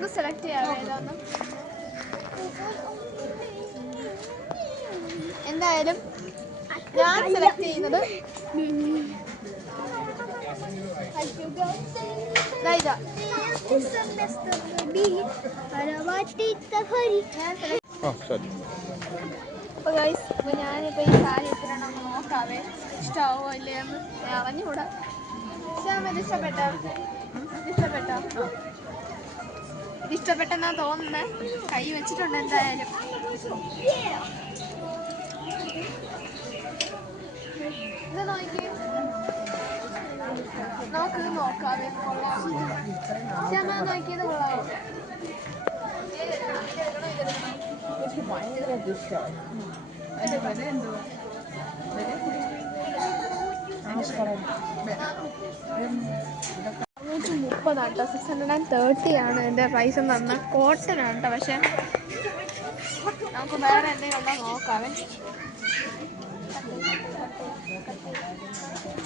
നമുക്ക് സെലക്ട് ചെയ്യാം ഏതാണെന്ന്. എന്തായാലും ഞാൻ സെലക്ട് ചെയ്യുന്നത് ഇതാ. അപ്പോൾ ഗൈസ്, അപ്പോൾ ഞാനിപ്പോൾ ഈ സാരി എത്രയാണോ നോക്കാവേ, ഇഷ്ടമാവോ ഇല്ലയെന്ന് അറിഞ്ഞുകൂടാ. ഇത് ഇഷ്ടപ്പെട്ടോ? ഇതിഷ്ടപ്പെട്ടെന്നാ തോന്നുന്നത്. കൈ വെച്ചിട്ടുണ്ട് എന്തായാലും. ഇത് നോക്കാവേ, കൊള്ളാം. ശ്യാമ നോക്കിയത് കൊള്ളാമോ? $630 630 എൻ്റെ പൈസ തന്ന കോട്ടനാണ് കേട്ടോ. പക്ഷെ നമുക്ക് വേറെ എന്തെങ്കിലും ഉണ്ടോ നോക്കാവേ.